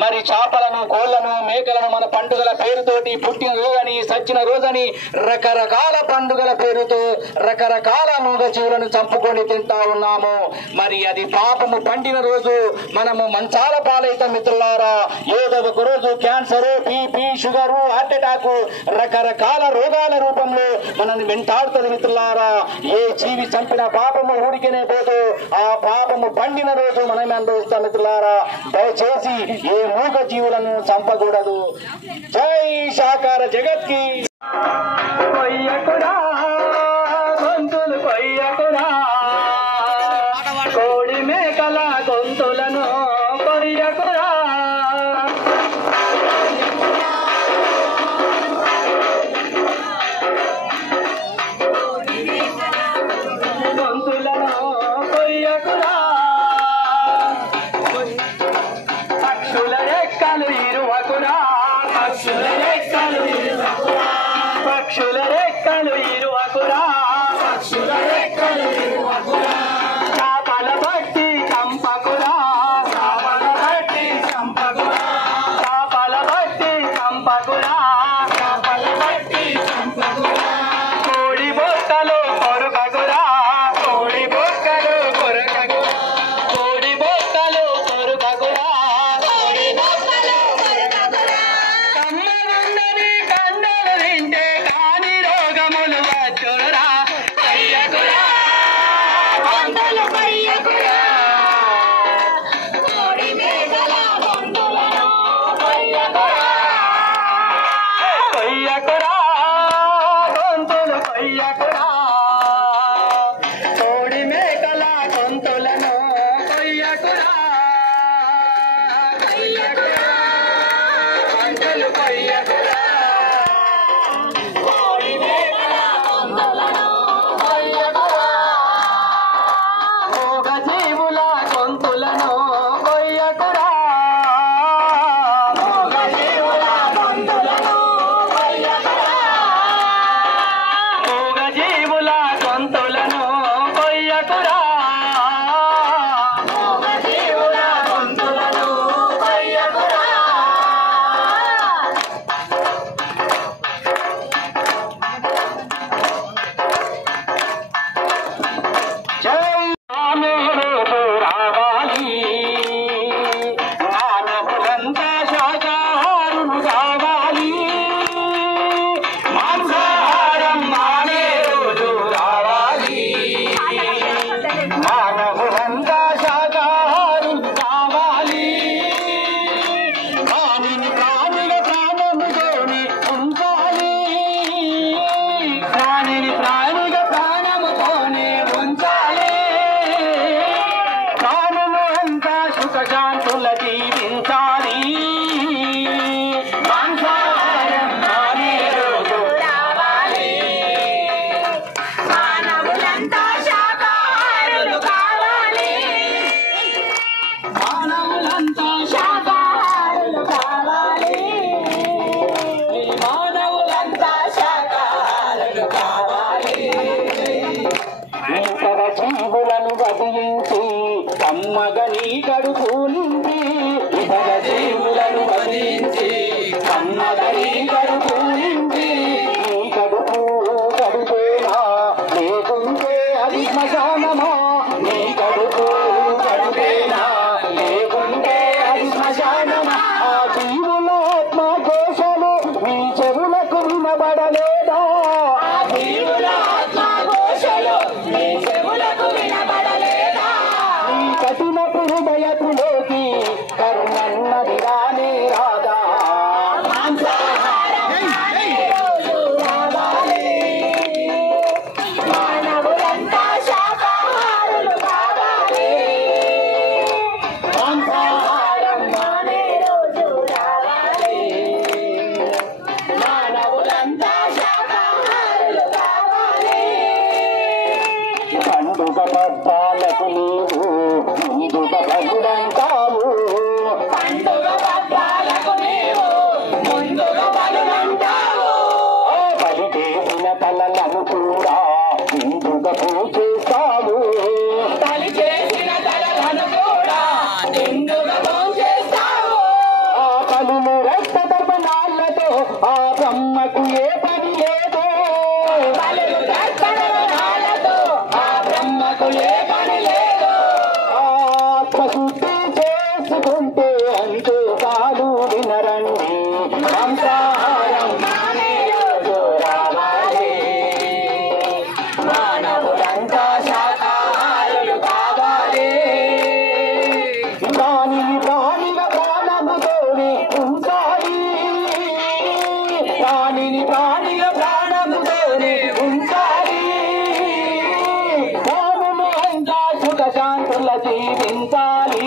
మరి చేపలను, కోళ్లను, మేకలను మన పండుగల పేరుతోటి పుట్టిన రోజని, సచ్చిన రోజని రకరకాల పండుగల పేరుతో రకరకాల మూగజీవులను చంపుకొని తింటా ఉన్నాము. మరి అది పాపము పండిన రోజు మనము మంచాల పాలైతాం మిత్రులారా. ఏదో ఒక రోజు cancer, BP, sugar, heart attack రకరకాల రోగాల రూపంలో మనల్ని వెంటాడుతుంది మిత్రులారా. ఏ జీవి చంపిన పాపము ఊరికనే పోదు, ఆ పాపము పండిన రోజు మనమే అనుభవిస్తాం మిత్రులారా. దయచేసి ఏ మూగ జీవులను చంపకూడదు. జై సాకార జగత్కి. కొయ్యకురా గొంతులు కొయ్యకురా, కోడి మేకల గొంతులను కొయ్యకురా. గొంతులను కొయ్యకురా. పక్షుల రెక్కలు ఇరువకురా, పక్షుల రెక్కలు ఇరువకురా, పక్షుల రెక్కలు ఇరువకురా, పక్షుల రెక్కలు ఇరువకురా. చేపల బట్టి చంపకురా, చేపల బట్టి చంపకురా, చేపల బట్టి చంపకురా, చేపల బట్టి చంపకురా. కోడి బొక్కలు కొరకకురా, కోడి బొక్కలు కొరకకురా, కోడి బొక్కలు కొరకకురా, కోడి బొక్కలు కొరకకురా. కమ్మగుందని కండలు తింటే కాని రోగములు వచ్చురా. కొయ్యకురా గొంతులు కొయ్యకురా, కోడి మేకల గొంతులను కొయ్యకురా. కొయ్యకురా గొంతులు కొయ్యకురా, కోడి మేకల గొంతులను కొయ్యకురా. కొయ్యకురా గొంతులు కొయ్యకురా, కోడి మేకల గొంతులను కొయ్యకురా. మూగ జీవుల గొంతులను కొయ్యకురా, మూగ జీవుల గొంతులను కొయ్యకురా, మూగ జీవుల గొంతులను కొయ్యకురా, మూగ జీవుల గొంతులను కొయ్యకురా. జై రామేరు రావాలి, మానవులంతా శాకాహారులు కావాలి. మాంసాహారం మానే రోజు రావాలి, మానవులంతా శాకాహారులు కావాలి. ప్రాణిని ప్రాణిగా ప్రాణముతోని ఉంచాలి, ప్రాణిని ప్రాణిగా ప్రాణముతోనే ఉంచాలి. ప్రాణము అంతా సుఖశాంతుల జీవించాలి. మాంసాహారం మానే రోజు రావాలి, మానవులంతా శాకాహారులు కావాలి, మానవులంతా శాకాహారులు కావాలి, మానవులంతా శాకాహారులు కావాలి. ఇతర జీవులను వదిలించి కమ్మగని కడుపు నిండి, ఇతర ఉంటే అంటూ కాలు వినరండి మాంసాహారం మానే రోజు రావాలి మానవులంతా శాకాహారులు కావాలి దానిని ప్రాణిగా ప్రాణముతోనే ఉంచాలి దానిని ప్రాణిగా ప్రాణముతోనే ఉంచాలి మానవులంతా సుఖ శాంతుల జీవించాలి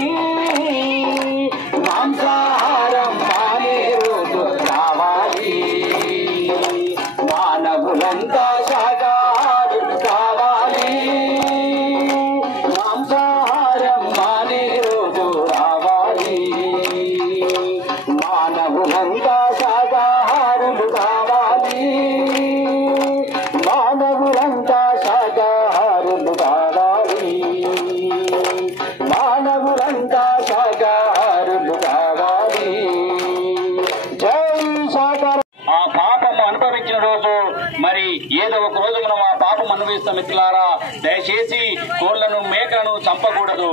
మాంసాహారం మానే రోజు కావాలి మానవులంతా శాకాహారులు కావాలి మాంసాహారం మానే రోజు రావాలి మానవులంతా శాకాహారులు కావాలి మానవులంతా శాకాహారులు కావాలి మానవులంతా శాకాహారులు కావాలి జై శాకాహార ఆ పాపము అనుభవించిన రోజు మరి ఏదో ఒక రోజు మనం ఆ పాపం అనుభవిస్తాం మిత్రులారా దయచేసి కోళ్లను మేకలను చంపకూడదు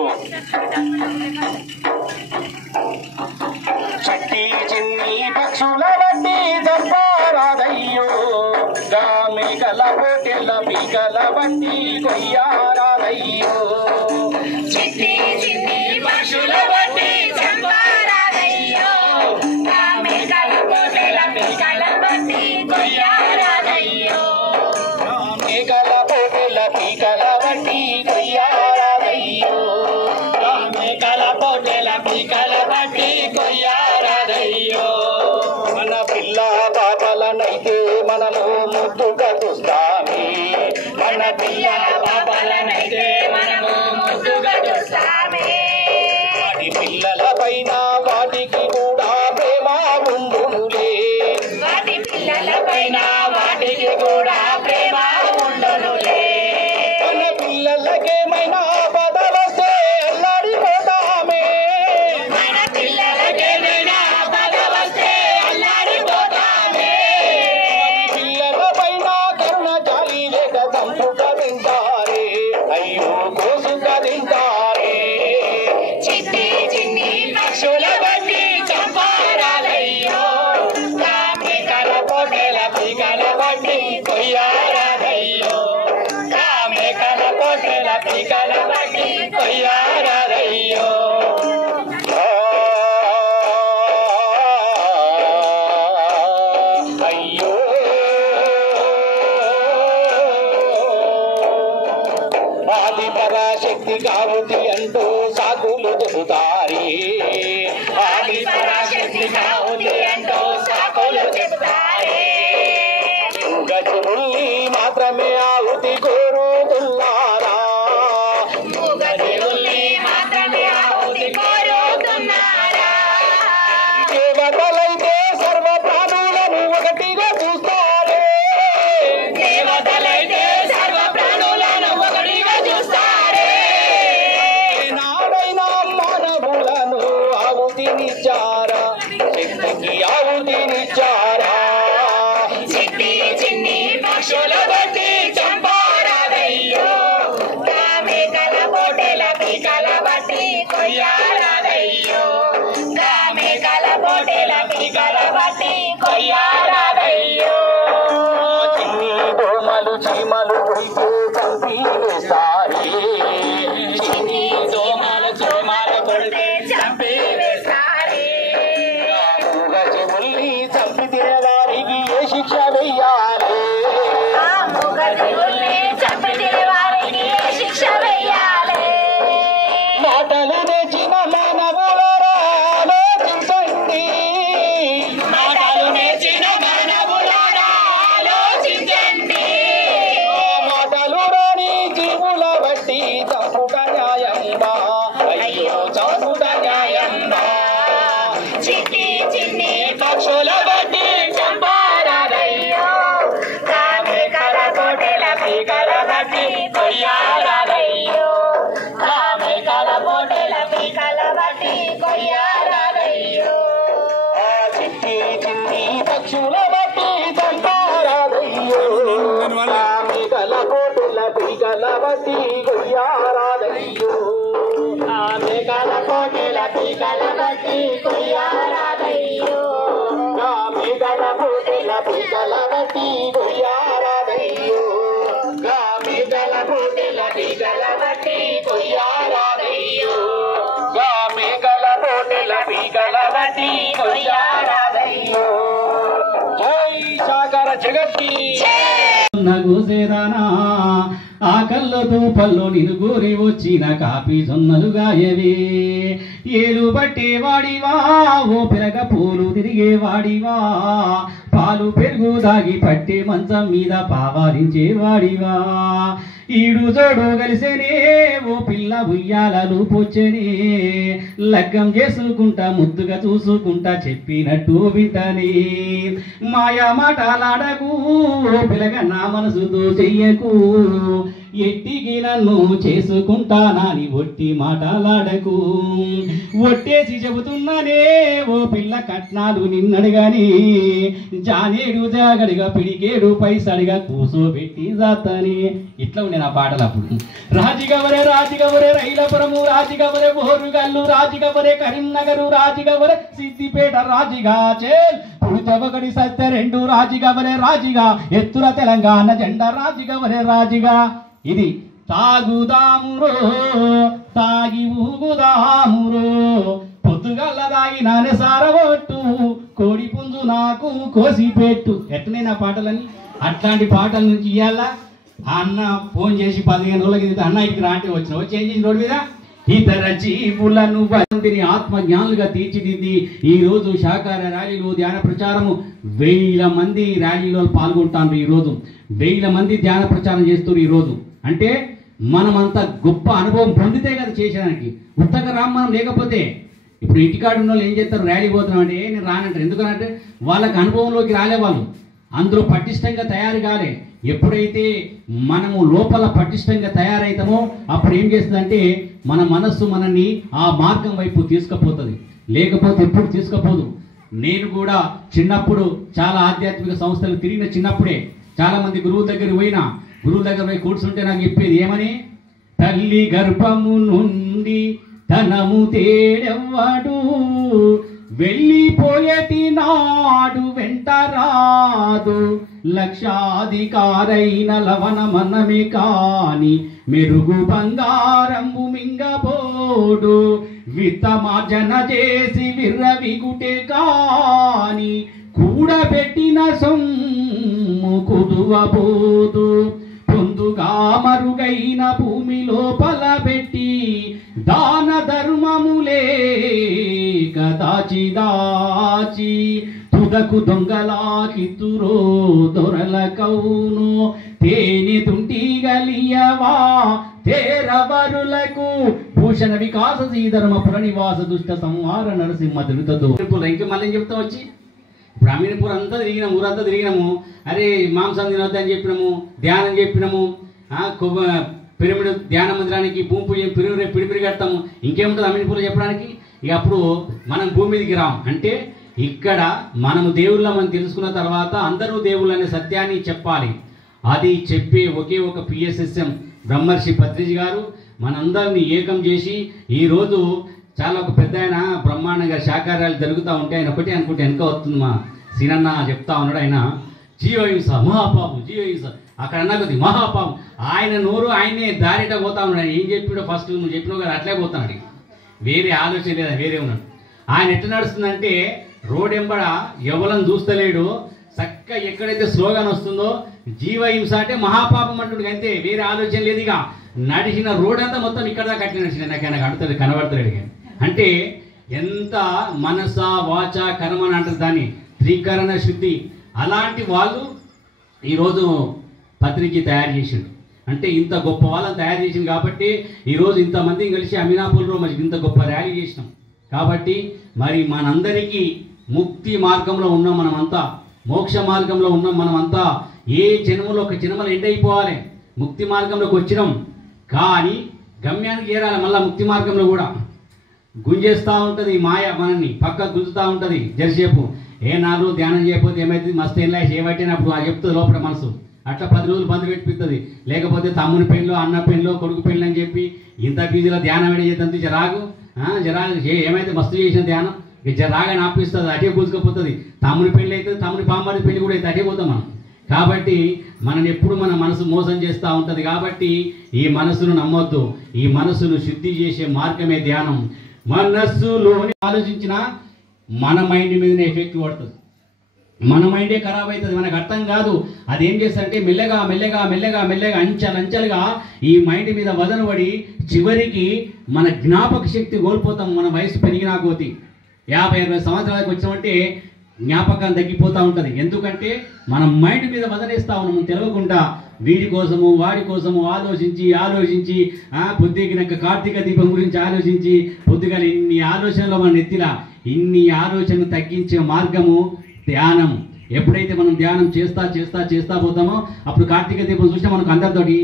చట్టి చిన్ని పక్షుల బట్టి చంపారాదయ్యో గా మేకల పోటెల పీకల బట్టి కొయ్యారాదయ్యో చిట్టి చిన్ని పక్షుల బట్టి చంపారాదయ్యో గా మేకల పోటెల పీకల బట్టి కొయ్యారాదయ్యో మేకల పోటెల పీకల బట్టి కొయ్యారాదయ్యో మేకల పోటెల పీకల బట్టి కొయ్యారాదయ్యో మన పిల్ల పాపలనైతే మనము ముద్దుగా చూస్తామే మన పిల్ల పాపలనైతే మనము ముద్దుగా చూస్తామే వాటి పిల్లల పైన వాటికి కూడా ప్రేమ ఉండునులే వాటి పిల్లల పైన వాటికి కూడా ప్రేమ ఉండునులే మన పిల్లలకేమైనా పదవస్తే అల్లాడిపోతామే మన పిల్లలకేమైనా బాధ వస్తే అల్లాడిపోతామే పిల్లల పైన కరుణ జాలి లేక చంపుక తింటారే అయ్యో కోసుక తింటారే చిట్టి చిన్ని పక్షుల బట్టి చంపారాదయ్యో గా మేకల పోటెల పీకల బట్టి కొయ్యారాదయ్యో గా మేకల పోటెల పీకల బట్టి కొయ్యారాదయ్యో అయ్యో ఆది పరాశక్తి కావుతి అంటూ సాకులు చెబుతారే ఆది పరాశక్తి కావుది అంటూ సాకులు చెబుతారే గజముల్ని మాత్రమే ఆవుతి కోరుతున్నారా మూగజీవుల్ని మాత్రమే ఆహుతి కోరుతున్నారా దేవతలైతే సర్వ ప్రాణులను ఒకటిగా చూస్తారే దేవతలైతే సర్వ ప్రాణులను ఒకటిగా చూస్తారే నాడైనా మానవులను ఆవుతినిచ్చారా శక్తికి ఆవుతినిచ్చారా చిట్టి చిన్ని పక్షుల బట్టి చంపారాదయ్యో గా మేకల పోటెల పీకల బట్టి కొయ్యారాదయ్యో గా మేకల పోటెల పీకల బట్టి కొయ్యారాదయ్యో చిన్ని దోమలు చీమలు అయితే చంపి వేస్తారే చిన్ని దోమలు చోమాల కొడితే చంపి వేస్తారే గజముల్ని చంపితే వారికి ఏ శిక్ష వెయ్యాలి ఆ మూగజీవుల్ని చంపితే వారికి శిక్ష వెయ్యాలి మాటలు నేర్చిన మానవులారా ఆలోచించండి మాటలు నేర్చిన మానవులారా ఆలోచించండి మాటలు రాని జీవుల బట్టి చంపుట న్యాయంబా అయ్యో చంపుట న్యాయంబా చిట్టి చిన్ని పక్షుల బట్టి చంపారాదయ్యో గా మేకల పోటెల పీకల బట్టి కొయ్యారాదయ్యో గా మేకల పోటెల పీకల బట్టి కొయ్యారాదయ్యో ఆ చిట్టి చిన్ని పక్షుల బట్టి చంపారాదయ్యో మిగల కోటుల పీకల బట్టి కొయ్యారాదయ్యో మేకల పోటెల పీకల బట్టి బట్టి కొయ్యారాదయ్యో మేఘల పోటెల పీకల బట్టి కొయ్యారాదయ్యో మేఘల పోటెల పీకల బట్టి కొయ్యారాదయ్యో మేఘల పోటెల పీకల బట్టి కొయ్యారాదయ్యో జై సాగర జగత్కి నగుసేదానా ఆ కళ్ళతో పల్లో నిన్ను గోరి వచ్చిన కాపీ జొన్నలుగాయవే ఏలు పట్టేవాడివా ఓ పిలక పూలు తిరిగేవాడివా పాలు పెరుగు దాగి పట్టే మంచం మీద పావారించేవాడివా ఈడు జోడు కలిసేనే ఓ పిల్ల ఉయ్యాలలు పొచ్చనే లగ్గం చేసుకుంటా ముద్దుగా చూసుకుంటా చెప్పినట్టు వింటనే మాయా మాటలాడకు ఓ పిల్లగా నా మనసుతో చెయ్యకు ఎట్టికి నన్ను చేసుకుంటానని ఒట్టి మాటలాడకు ఒట్టేసి చెబుతున్నానే ఓ పిల్ల కట్నాలు నిన్నడుగాని జానేడు జాగడిగా పిడికేడు పైసడిగా కూసోబెట్టి జాతని ఇట్లా ఉండే నా పాటలు అప్పుడు రాజిగవరే రైలపురము రాజిగవరే బోరుగల్లు రాజిగవరే కరీంనగరు రాజిగవరే సిద్దిపేట రాజిగా చేల్ పుడితవగడి సత్య రెండు రాజిగవరే రాజిగా ఎత్తుల తెలంగాణ జెండా రాజిగవరే రాజిగా ఇది తాగుదామురో తాగి ఊగుదామురో పొద్దుగల్ల దాగి నానే సారవొట్టు కోడి పుంజు నాకు కోసి పెట్టు ఎట్లనే నా పాటలని అట్లాంటి పాటల నుంచి ఇయ్యాల అన్న ఫోన్ చేసి 15 రోజులకి అన్న ఇక్కడికి రాంటే వచ్చిన వచ్చి ఏం చేసి రోడ్డు మీద ఇతర జీవులను వంతిని ఆత్మజ్ఞానులుగా తీర్చిదిద్ది ఈ రోజు శాకార ర్యాలీలో ధ్యాన ప్రచారము 1000 మంది ర్యాలీలో పాల్గొంటారు. ఈ రోజు 1000 మంది ధ్యాన ప్రచారం చేస్తారు. ఈ రోజు అంటే మనమంతా గొప్ప అనుభవం పొందితే కదా చేసేదానికి. ఉత్తక రామ్మనం లేకపోతే ఇప్పుడు ఇంటికాడు ఉన్న వాళ్ళు ఏం చేస్తారు, ర్యాలీ పోతున్నాం అంటే నేను రానంటారు. ఎందుకంటే వాళ్ళకి అనుభవంలోకి రాలే, వాళ్ళు అందరూ పటిష్టంగా తయారు కాలే. ఎప్పుడైతే మనము లోపల పటిష్టంగా తయారైతామో అప్పుడు ఏం చేస్తుందంటే మన మనస్సు మనల్ని ఆ మార్గం వైపు తీసుకుపోతుంది, లేకపోతే ఎప్పుడు తీసుకుపోదు. నేను కూడా చిన్నప్పుడు చాలా ఆధ్యాత్మిక సంస్థలు తిరిగిన చిన్నప్పుడే చాలా మంది గురువుల దగ్గర పోయినా, గురువుల దగ్గర పోయి కూర్చుంటే నాకు చెప్పేది ఏమని, తల్లి గర్భము నుండి ధనము తేడెవ్వడు వెళ్ళిపోయేటి నాడు వెంట రాదు, లక్షాధికారైన లవణమన్నమే కాని మెరుగు బంగారంబు మింగబోడు, విత్తమార్జన చేసి విర్రవిగుటే కాని కూడబెట్టిన సొమ్ము కుదువబోదు, పొందుగా మరుగైన భూమి లోపల పెట్టి దాన ధర్మములే దాచి దాచి తుదకు దొంగలాకితురో దొరల కౌను, తేనె తుంటి గలియవా తేరవరులకు భూషణ వికాస శ్రీధర్మ పురనివాస దుష్ట సంహార నరసింహ తిరుతదో. ఇంక మళ్ళీ చెప్తా వచ్చి ఇప్పుడు అమీన్పూర్ అంతా తిరిగినాము, ఊరంతా తిరిగినాము. అరే మాంసం తినొద్దని చెప్పినాము, ధ్యానం చెప్పినాము, పిరమిడ్ ధ్యాన మందిరానికి భూమి పూజ పిడిపిడి కడతాము, ఇంకేముంటుంది అమీన్పూర్లో చెప్పడానికి. ఇక అప్పుడు మనం భూమి మీదకి రాం అంటే ఇక్కడ మనము దేవుళ్ళ మనం తెలుసుకున్న తర్వాత అందరూ దేవుళ్ళు అనే సత్యాన్ని చెప్పాలి. అది చెప్పే ఒకే ఒక పిఎస్ఎస్ఎం బ్రహ్మర్షి పత్రిజీ గారు మనందరినీ ఏకం చేసి ఈరోజు చాలా ఒక పెద్ద ఆయన బ్రహ్మాండంగా శాకార్యాలు జరుగుతూ ఉంటే ఆయన ఒకటి అనుకుంటే వెనక వస్తుంది మా సీనన్న చెప్తా ఉన్నాడు. ఆయన జీవహింస మహాపాపం, జీవహింస అక్కడ అన్నా కొద్ది మహాపాపం. ఆయన నోరు ఆయనే దారిట పోతా ఉన్నాడు. ఏం చెప్పాడో ఫస్ట్ నువ్వు చెప్పినావు కదా అట్లే పోతున్నాడు, వేరే ఆలోచన లేదా, వేరే ఉన్నాడు. ఆయన ఎట్లా నడుస్తుందంటే రోడ్ ఎంబడ ఎవలను చూస్తలేడు, చక్క ఎక్కడైతే స్లోగన్ వస్తుందో జీవహింస అంటే మహాపాపం అంటుంది అంతే, వేరే ఆలోచన లేదు. ఇక నడిచిన రోడ్ అంతా మొత్తం ఇక్కడ దాకా కట్టిన నడిచిన నాకు అడుగుతుంది కనబడతాడు. అంటే ఎంత మనస వాచ కర్మ అని అంటారు దాన్ని, త్రికరణ శుద్ధి. అలాంటి వాళ్ళు ఈరోజు పత్రిక తయారు చేసిండు. అంటే ఇంత గొప్ప వాళ్ళని తయారు చేసింది కాబట్టి ఈరోజు ఇంతమందిని కలిసి అమీనాపూర్లో మరి ఇంత గొప్ప ర్యాలీ చేసినాం. కాబట్టి మరి మనందరికీ ముక్తి మార్గంలో ఉన్నాం మనమంతా, మోక్ష మార్గంలో ఉన్నాం మనమంతా. ఏ జన్మలో ఒక జన్మలో ఎండ్ అయిపోవాలి, ముక్తి మార్గంలోకి వచ్చినాం. కానీ గమ్యానికి చేరాలి. మళ్ళీ ముక్తి మార్గంలో కూడా గుంజేస్తూ ఉంటుంది మాయ, మనల్ని పక్క గుంజుతూ ఉంటుంది. జరిసేపు ఏ 4 రోజులు ధ్యానం చేయకపోతే ఏమైతుంది, మస్తు ఎలా చేయబట్టినప్పుడు అది చెప్తుంది లోపల మనసు. అట్లా 10 రోజులు బంద్ పెట్టిస్తుంది. లేకపోతే తమ్ముని పెళ్ళిలో, అన్న పెళ్ళిలో, కొడుకు పెళ్ళి అని చెప్పి ఇంత బిజీలో ధ్యానం ఏడ చేద్దాం రాగు జరా ఏమైతే మస్తు చేసిన ధ్యానం ఇక జరాగానే ఆపిస్తుంది, అటే కూసుకపోతుంది. తమ్ముని పెళ్లి అవుతుంది, తమ్ముని పాంబాడి పెళ్లి కూడా అయితే అటే పోతాం మనం. కాబట్టి మనం ఎప్పుడు మన మనసు మోసం చేస్తూ ఉంటుంది. కాబట్టి ఈ మనసును నమ్మొద్దు. ఈ మనసును శుద్ధి చేసే మార్గమే ధ్యానం. మనస్సులోని ఆలోచించిన మన మైండ్ మీదనే ఎఫెక్ట్ పడుతుంది. మన మైండే ఖరాబ్ అవుతుంది, మనకు అర్థం కాదు. అదేం చేస్తారంటే మెల్లగా మెల్లగా మెల్లగా మెల్లగా అంచెలంచెలుగా ఈ మైండ్ మీద వదన పడి చివరికి మన జ్ఞాపక శక్తి కోల్పోతాం. మన వయసు పెరిగినా కోతి 50-60 సంవత్సరాలకు వచ్చినామంటే జ్ఞాపకం తగ్గిపోతూ ఉంటుంది. ఎందుకంటే మనం మైండ్ మీద వదిలేస్తా ఉన్నాము తెలియకుండా. వీడి కోసము వాడి కోసము ఆలోచించి ఆలోచించి పొద్దుగినాక కార్తీక దీపం గురించి ఆలోచించి పొద్దుగా ఇన్ని ఆలోచనలు మన నెత్తిలా. ఇన్ని ఆలోచనలు తగ్గించే మార్గము ధ్యానం. ఎప్పుడైతే మనం ధ్యానం చేస్తా చేస్తా చేస్తా పోతామో అప్పుడు కార్తీక దీపం చూసినా మనకు అందరితోటి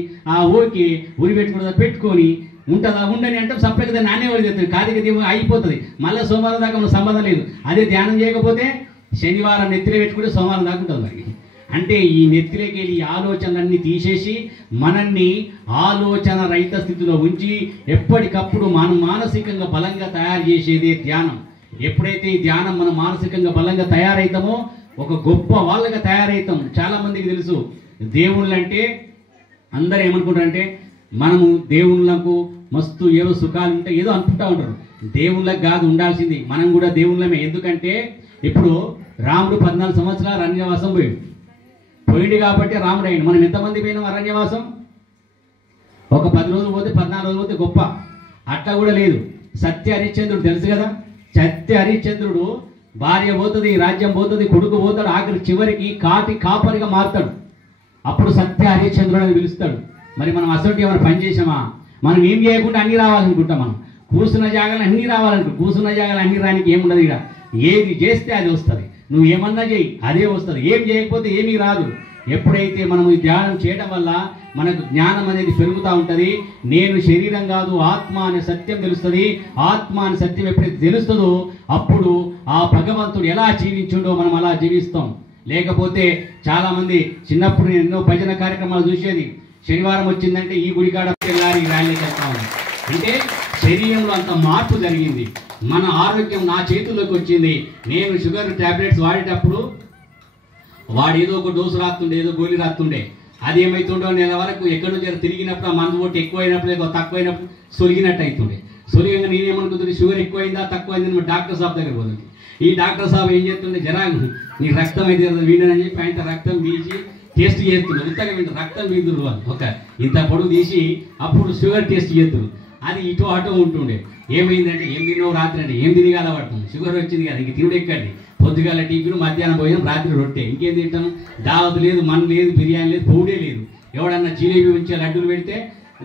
ఊరికి ఉరి పెట్టుకొని ఉంటుందా ఉండని అంటే సపరేట్గా నానే వాడు చెప్తాడు. కార్తీక దీపం అయిపోతుంది, మళ్ళీ సోమవారం దాకా మనకు సంబంధం లేదు. అదే ధ్యానం చేయకపోతే శనివారం నెత్తిలో పెట్టుకుంటే సోమవారం దాకా ఉంటుంది. మరి అంటే ఈ నెత్తిలోకి వెళ్ళి ఆలోచనలన్నీ తీసేసి మనల్ని ఆలోచన రహిత స్థితిలో ఉంచి ఎప్పటికప్పుడు మనం మానసికంగా బలంగా తయారు చేసేదే ధ్యానం. ఎప్పుడైతే ఈ ధ్యానం మనం మానసికంగా బలంగా తయారవుతామో ఒక గొప్ప వాళ్ళగా తయారవుతాం. చాలా మందికి తెలుసు దేవుళ్ళు అంటే అందరూ ఏమనుకుంటారంటే మనము దేవుళ్ళకు మస్తు ఏదో సుఖాలు ఉంటాయి ఏదో అనుకుంటా ఉంటారు. దేవుళ్ళకి కాదు ఉండాల్సింది, మనం కూడా దేవుళ్ళమే. ఎందుకంటే ఇప్పుడు రాముడు 14 సంవత్సరాలు అరణ్యవాసం పోయిండు కాబట్టి రాముడు అయ్యిండు. మనం ఎంతమంది పోయినాం అరణ్యవాసం? ఒక 10 రోజులు పోతే 14 రోజులు పోతే గొప్ప. అట్లా కూడా లేదు. సత్య హరిశ్చంద్రుడు తెలుసు కదా. సత్య హరిశ్చంద్రుడు భార్య పోతుంది, రాజ్యం పోతుంది, కొడుకు పోతాడు, ఆఖరి చివరికి కాపరిగా మారుతాడు. అప్పుడు సత్య హరిశ్చంద్రుడు అని పిలుస్తాడు. మరి మనం అసలు ఏమైనా పని చేసామా? మనం ఏం చేయకుండా అన్ని రావాలనుకుంటాం. మనం కూర్చున్న జాగాలు అన్నీ రావాలనుకుంటాం. కూర్చున్న జాగాలు అన్ని రానికి ఏముండదు. ఇక్కడ ఏది చేస్తే అది వస్తుంది. నువ్వు ఏమన్నా చేయి అదే వస్తుంది. ఏం చేయకపోతే ఏమీ రాదు. ఎప్పుడైతే మనం ఈ ధ్యానం చేయడం వల్ల మనకు జ్ఞానం అనేది పెరుగుతూ ఉంటుంది. నేను శరీరం కాదు ఆత్మ అనే సత్యం తెలుస్తుంది. ఆత్మ అనే సత్యం ఎప్పుడైతే తెలుస్తుందో అప్పుడు ఆ భగవంతుడు ఎలా జీవించుండో మనం అలా జీవిస్తాం. లేకపోతే చాలామంది చిన్నప్పుడు నేను ఎన్నో భజన కార్యక్రమాలు చూసేది. శనివారం వచ్చిందంటే ఈ గుడికాడ ర్యాలీకి వెళ్తాము. అంటే శరీరంలో అంత మార్పు జరిగింది. మన ఆరోగ్యం నా చేతుల్లోకి వచ్చింది. నేను షుగర్ టాబ్లెట్స్ వాడేటప్పుడు వాడు ఏదో ఒక డోసు రాస్తుండే, ఏదో గోళీ రాస్తుండే. అది ఏమవుతుండో నెల వరకు ఎక్కడి నుంచి తిరిగినప్పుడు ఆ మందు ఓటు ఎక్కువైనప్పుడు ఏదో తక్కువైనప్పుడు సొలిగినట్టు అవుతుండే. సొలిగంగా నేనేమనుకుంటుంది షుగర్ ఎక్కువైందా తక్కువైందని డాక్టర్ సాబ్ దగ్గర పోతుంది. ఈ డాక్టర్ సాబ్ ఏం చేస్తుండే, జరా నీ రక్తం అయితే వీడని చెప్పి ఆయన రక్తం పీల్చి టేస్ట్ చేస్తున్నారు. ఇంతగా వీళ్ళు రక్తం వీదురు వాళ్ళు ఒక ఇంత పొడుగు తీసి అప్పుడు షుగర్ టేస్ట్ చేస్తున్నారు. అది ఇటు అటు ఉంటుండే. ఏమైందంటే ఏం తిన్నావు రాత్రి అంటే ఏం తినగాల పడుతుంది, షుగర్ వచ్చింది కదా ఇంక తినుడు ఎక్కండి. పొద్దుగాల టిఫిన్, మధ్యాహ్నం భోజనం, రాత్రి రొట్టె. ఇంకేం తింటాము? దావత్ లేదు, మన లేదు, బిర్యానీ లేదు, పౌడే లేదు. ఎవడన్నా జిలేబీ ఉంచి లడ్డూలు పెడితే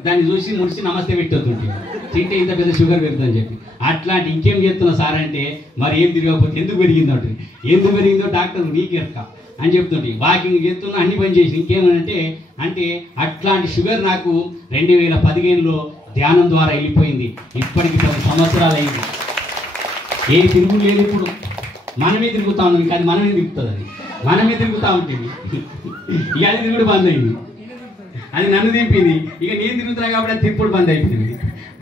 దాన్ని చూసి ముడిసి నమస్తే పెట్టొద్దుంటే తింటే ఇంత పెద్ద షుగర్ పెడుతుందని చెప్పి. అట్లాంటి ఇంకేం చేస్తున్నా సార్ అంటే మరి ఏం తిరగకపోతే ఎందుకు పెరిగిందో అంటే ఎందుకు పెరిగిందో డాక్టర్ నీకెరక అని చెప్తుంటే వాకింగ్ చేస్తున్నా అన్ని పని చేసి ఇంకేమనంటే అంటే అట్లాంటి షుగర్ నాకు 2015లో ధ్యానం ద్వారా వెళ్ళిపోయింది. ఇప్పటికి 10 సంవత్సరాలు అయింది. ఏ తిరుగుడు లేదు. ఇప్పుడు మనమే తిరుగుతా ఉన్నాం. కానీ మనమే తిరుగుతుంది. అది మనమే తిరుగుతూ ఉంటుంది. ఇక అది తిరుగుడు బంద్ అయింది. అది నన్ను దింపింది. ఇక నేను తిరుగుతున్నా కాబట్టి అది తిప్పుడు బంద్ అయిపోయింది.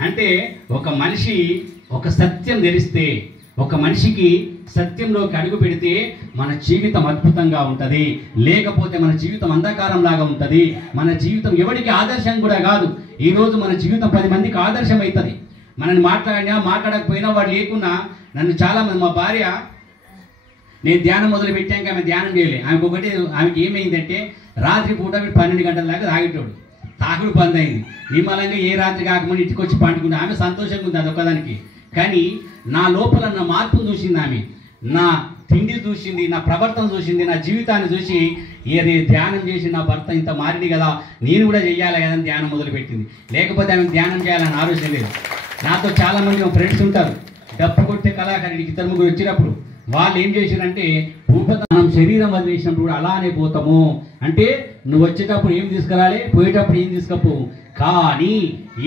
అంటే ఒక మనిషి ఒక సత్యం తెలిస్తే, ఒక మనిషికి సత్యంలోకి అడుగు పెడితే మన జీవితం అద్భుతంగా ఉంటుంది. లేకపోతే మన జీవితం అంధకారం లాగా ఉంటుంది. మన జీవితం ఎవరికి ఆదర్శం కూడా కాదు. ఈరోజు మన జీవితం 10 మందికి ఆదర్శం అవుతుంది. మనల్ని మాట్లాడకపోయినా వాడు లేకున్నా నన్ను చాలామంది, మా భార్య నేను ధ్యానం మొదలు పెట్టాక ఆమె ధ్యానం చేయలే. ఆమెకి ఏమైందంటే రాత్రి పూట 12 గంటల దాకా తాగేటోడు. తాగుడు బంద్ అయింది. నిమ్మలంగా ఏ రాత్రి కాకముందు ఇంటికి వచ్చి పండుకుంది. ఆమె సంతోషంగా ఉంది అదొక్కదానికి. కానీ నా లోపల నా మార్పును చూసింది ఆమె. నా తిండి చూసింది, నా ప్రవర్తన చూసింది, నా జీవితాన్ని చూసి ఏది ధ్యానం చేసి నా భర్త ఇంత మారింది కదా, నేను కూడా చెయ్యాలి కదా అని ధ్యానం మొదలుపెట్టింది. లేకపోతే ఆమె ధ్యానం చేయాలని ఆలోచన లేదు. నాతో చాలామంది మా ఫ్రెండ్స్ ఉంటారు, డప్పు కొట్టే కళాకారుడికి 2-3 వచ్చినప్పుడు వాళ్ళు ఏం చేశారంటే భూపతనం శరీరం వదిలేసినప్పుడు కూడా అలానే పోతాము. అంటే నువ్వు వచ్చేటప్పుడు ఏం తీసుకురాలి, పోయేటప్పుడు ఏం తీసుకపోవు. కానీ